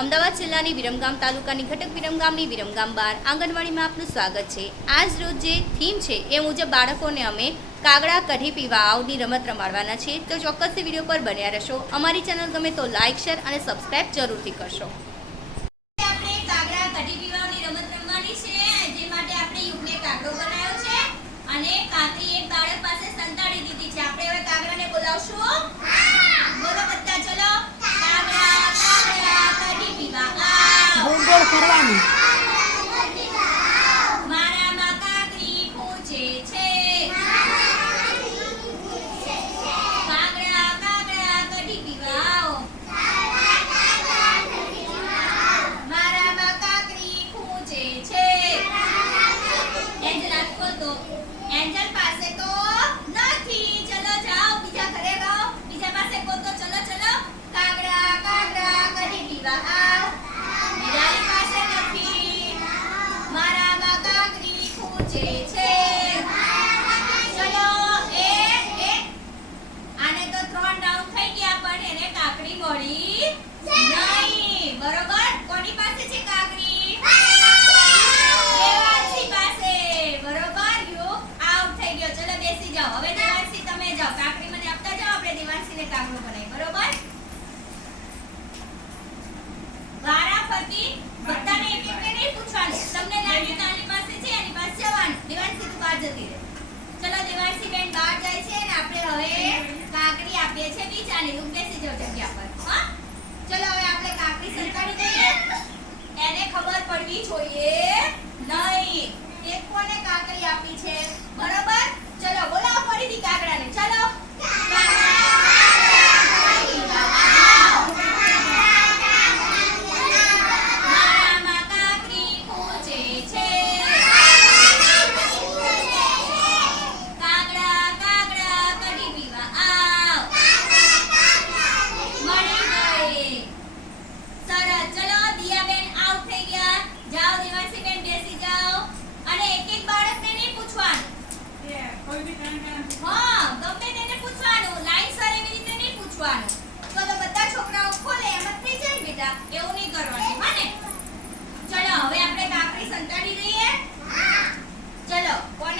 અમદાવાદ જિલ્લાની વિરમગામ તાલુકાની ઘટક વિરમગામની વિરમગામ બાર આંગણવાડીમાં આપનું સ્વાગત છે। આજ રોજ જે થીમ છે એ મુજબ બાળકોને અમે કાગડા કઢી પીવા આવની રમત રમાડવાના છીએ, તો ચોક્કસથી વિડીયો પર બન્યા રહેશો। અમારી ચેનલ ગમે તો લાઇક, શેર અને સબસ્ક્રાઇબ જરૂરથી કરશો। આપણે કાગડા કઢી પીવાની રમત રમવાની છે, જે માટે આપણે યુગને કાગડો બનાવ્યો છે અને કાતરી એક બાળક પાસે સંતાડી દીધી છે। આપણે હવે કાગડાને બોલાવશું। બોલો બધા, ચલો કાગડા કાગડા કઢી પીવા આવ। ગોળ ગોળ ફરવાનું। મારામાં કાકરી પૂછે છે, કાગડા કાગડા કઢી પીવા આવો। મારામાં કાકરી પૂછે છે। એન્જલ આખો તો એન્જલ પાસે તો નથી, ચલો જાઓ બીજા ઘરે જાઓ, બીજા પાસે કો તો ચલો ચલો કાગડા કાગડા કઢી પીવા આવ। બિલાડી પાસે નથી, મારામાં કાકરી પૂછે છે, ચલો એ આને તો 3 ડાઉન થઈ ગયા, પણ એને કાકડી મળી નહીં, બરોબર? કોની પાસે છે કાકડી? દેવાંશી પાસે, બરોબર? યુ આઉટ થઈ ગયો, ચલો બેસી જાઓ। હવે દેવાંશી તમે જાઓ, કાકડી મને આપતા જાઓ, આપણે દેવાંશીને કાગડો બનાવી, બરોબર? વારાફરતી બધાને એક એક ને નહીં પૂછવાનું, તમને લાગે તો આની પાસે છે, એની પાસે જવાનું। દેવાંશી તું બહાર જતી રહે, ચલો દેવાંશી બેન બહાર જાય છે અને આપણે હવે કાકડી આપીએ છે બીજાને। તું બેસી જાઓ જગ્યા પર, હા? ચલો હવે આપણે કાકડી સંતાડી દઈએ, એને ખબર પડવી જોઈએ નહીં કે કોને કાકડી આપી છે, બરોબર? ચલો બોલાવો ફરીથી કાગડાને, ચલો મારામાં કાકડી પૂછે છે, કાગડા કાગડા કઢી પીવા આવ। મળી ગઈ, સરસ। ચલો દિયાબેન આઉટ થઈ ગયા, જાઓ દેવાંશી બેન બેસી જાઓ અને એક એક બાળકને નહીં પૂછવાનું, હા ગમે તેને પૂછવાનું, લાઈનસર એવી રીતે નહીં પૂછવાનું, તો બધા છોકરાઓ ખોલે એમ જ થઈ જાય બેટા, એવું નહીં કરવાનું, હા ને? ચલો હવે આપણે કાકડી સંતાડી દઈએ, ચલો કોને